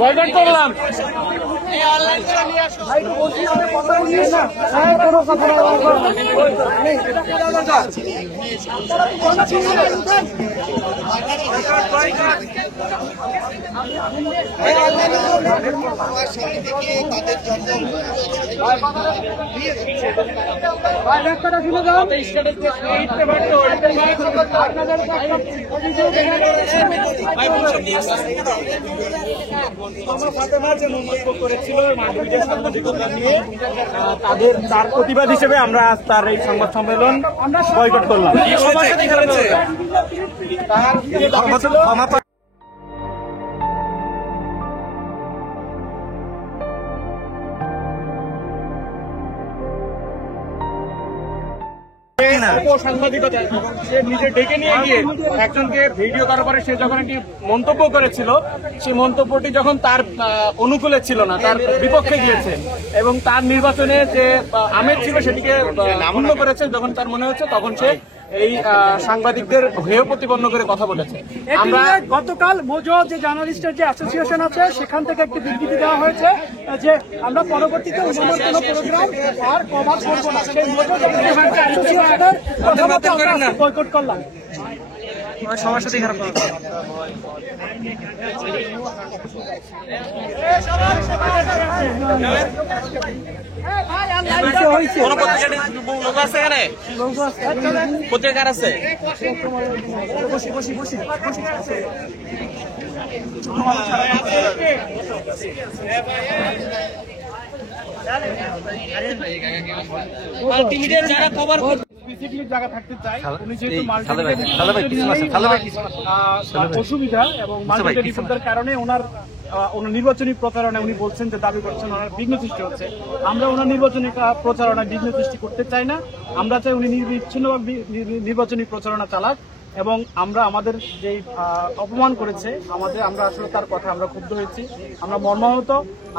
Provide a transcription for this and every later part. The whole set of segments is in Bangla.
বয়কট করলাম। তার প্রতিবাদ হিসেবে আমরা তার এই সংবাদ সম্মেলন বয়কট করলাম। সাংবাদিকতা সে নিজে ডেকে নিয়ে গিয়ে একজনকে ভিডিও করার পরে সে যখন একটি মন্তব্য করেছিল, সেই মন্তব্যটি যখন তার অনুকূলে ছিল না, তার বিপক্ষে গিয়েছে এবং তার নির্বাচনে যে আমেজ ছিল সেটিকে নামন্য করেছে যখন তার মনে হচ্ছে, তখন সে এই সাংবাদিকদের হেয় প্রতিপন্ন করে কথা বলেছে। আমরা গতকাল মোজো যে জার্নালিস্টের যে অ্যাসোসিয়েশন আছে সেখান থেকে একটি বিবৃতি দেওয়া হয়েছে যে আমরা পরবর্তীতে অন্য কোনো প্রোগ্রাম আর কভার করবো না। সেই মোজো অ্যাসোসিয়েশনের আমরা বয়কট করলাম। সবার সাথে খারাপ পত্রিকার আছে। মাল্টিমিডিয়ার যারা কভার জায়গা থাকতে চাই, উনি যেহেতু অসুবিধা এবং মাল্টিমিডিয়া রিপোর্টার কারণে ওনার নির্বাচনী প্রচারণায় উনি বলছেন যে দাবি করছেন ওনার বিঘ্ন সৃষ্টি হচ্ছে। আমরা ওনার নির্বাচনী প্রচারণায় বিঘ্ন সৃষ্টি করতে চাই না। আমরা চাই উনি নির্বিচ্ছিন্নভাবে নির্বাচনী প্রচারণা চালাক এবং আমরা আমাদের যে অপমান করেছে আমরা আসলে তার কথা আমরা ক্ষুব্ধ হয়েছি, আমরা মর্মাহত,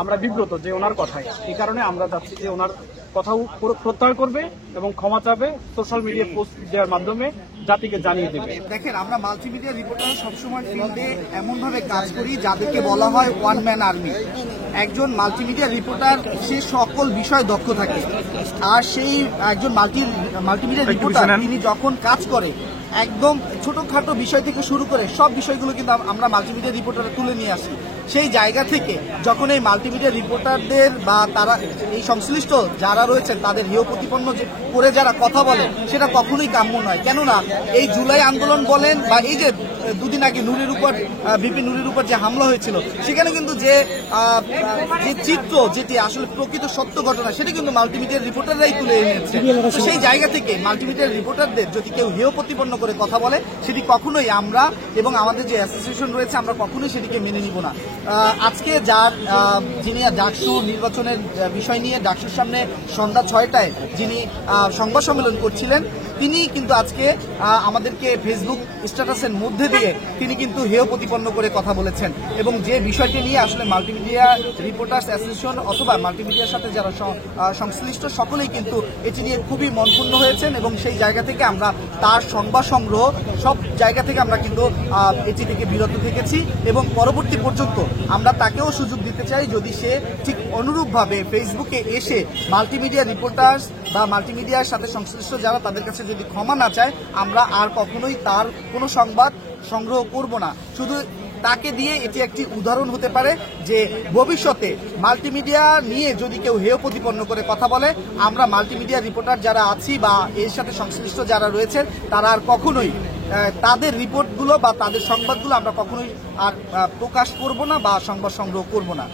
আমরা বিব্রত যে ওনার কথায়। এই কারণে আমরা চাচ্ছি যে ওনার কথাও প্রত্যাহার করবে এবং ক্ষমা চাবে, সোশ্যাল মিডিয়া পোস্ট দেওয়ার মাধ্যমে জাতিকে জানিয়ে দেবে। দেখেন, আমরা মাল্টিমিডিয়া রিপোর্টার সবসময় ফিল্ডে এমনভাবে কাজ করি যাদেরকে বলা হয় ওয়ান ম্যান আর্মি। একজন মাল্টিমিডিয়া রিপোর্টার সে সকল বিষয় দক্ষ থাকে, আর সেই একজন মাল্টিমিডিয়া রিপোর্টার তিনি যখন কাজ করে একদম ছোটখাটো বিষয় থেকে শুরু করে সব বিষয়গুলো কিন্তু আমরা মাল্টিমিডিয়া রিপোর্টারে তুলে নিয়ে আসি। সেই জায়গা থেকে যখন এই মাল্টিমিডিয়া রিপোর্টারদের বা তারা এই সংশ্লিষ্ট যারা রয়েছেন তাদের হেয় প্রতিপন্ন করে যারা কথা বলে, সেটা কখনোই কাম্য নয়। কেননা এই জুলাই আন্দোলন বলেন বা এই যে দুদিন আগে ভিপি নুরের উপর যে হামলা হয়েছিল, সেখানে কিন্তু যে চিত্র যেটি আসলে প্রকৃত সত্য ঘটনা সেটা কিন্তু মাল্টিমিডিয়ার রিপোর্টাররাই তুলে এনেছে। সেই জায়গা থেকে মাল্টিমিডিয়ার রিপোর্টারদের যদি কেউ হেয় প্রতিপন্ন করে কথা বলে, সেটি কখনোই আমরা এবং আমাদের যে অ্যাসোসিয়েশন রয়েছে আমরা কখনোই সেটিকে মেনে নিব না। আজকে যিনি ডাকসু নির্বাচনের বিষয় নিয়ে ডাকসুর সামনে সন্ধ্যা 6টায় যিনি সংবাদ সম্মেলন করছিলেন, তিনি কিন্তু আজকে আমাদেরকে ফেসবুক স্ট্যাটাসের মধ্যে দিয়ে তিনি কিন্তু হেয় প্রতিপন্ন করে কথা বলেছেন এবং যে বিষয়টি নিয়ে আসলে মাল্টিমিডিয়া রিপোর্টার্স অ্যাসোসিয়েশন অথবা মাল্টিমিডিয়ার সাথে যারা সংশ্লিষ্ট সকলেই কিন্তু এটি নিয়ে খুবই মনক্ষুণ্ণ হয়েছেন এবং সেই জায়গা থেকে আমরা তার সংবাদ সংগ্রহ সব জায়গা থেকে আমরা কিন্তু এটি থেকে বিরত থেকেছি এবং পরবর্তী পর্যন্ত আমরা তাকেও সুযোগ দিতে চাই, যদি সে ঠিক অনুরূপভাবে ফেসবুকে এসে মাল্টিমিডিয়া রিপোর্টার্স বা মাল্টিমিডিয়ার সাথে সংশ্লিষ্ট যারা তাদের কাছে যদি ক্ষমা না চায়, আমরা আর কখনোই তার কোনো সংবাদ সংগ্রহ করব না। শুধু তাকে দিয়ে এটি একটি উদাহরণ হতে পারে যে ভবিষ্যতে মাল্টিমিডিয়া নিয়ে যদি কেউ হেয় প্রতিপন্ন করে কথা বলে, আমরা মাল্টিমিডিয়া রিপোর্টার যারা আছি বা এর সাথে সংশ্লিষ্ট যারা রয়েছেন তারা আর কখনোই তাদের রিপোর্টগুলো বা তাদের সংবাদগুলো আমরা কখনোই আর প্রকাশ করব না বা সংবাদ সংগ্রহ করব না।